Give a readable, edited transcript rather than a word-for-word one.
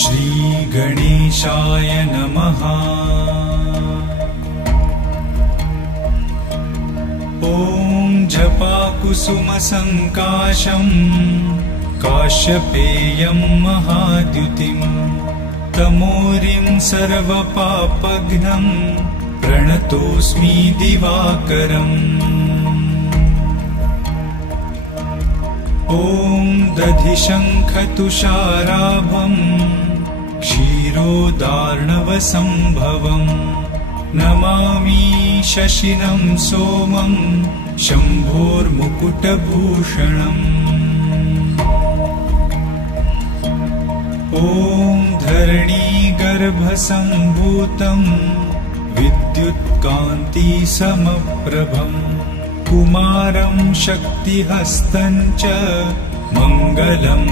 श्रीगणेशाय नमः। ॐ जपाकुसुमसङ्काशं काश्यपेयं महाद्युतिं तमोरिं सर्वपापघ्नं प्रणतोऽस्मि दिवाकरम्। ॐ दधिशङ्खतुषाराभं क्षीरोदार्णवसम्भवम् नमामि शशिनं सोमं शम्भोर्मुकुटभूषणम्। ॐ धरणीगर्भसम्भूतं विद्युत्कान्तिसमप्रभं कुमारं शक्तिहस्तं च मङ्गलं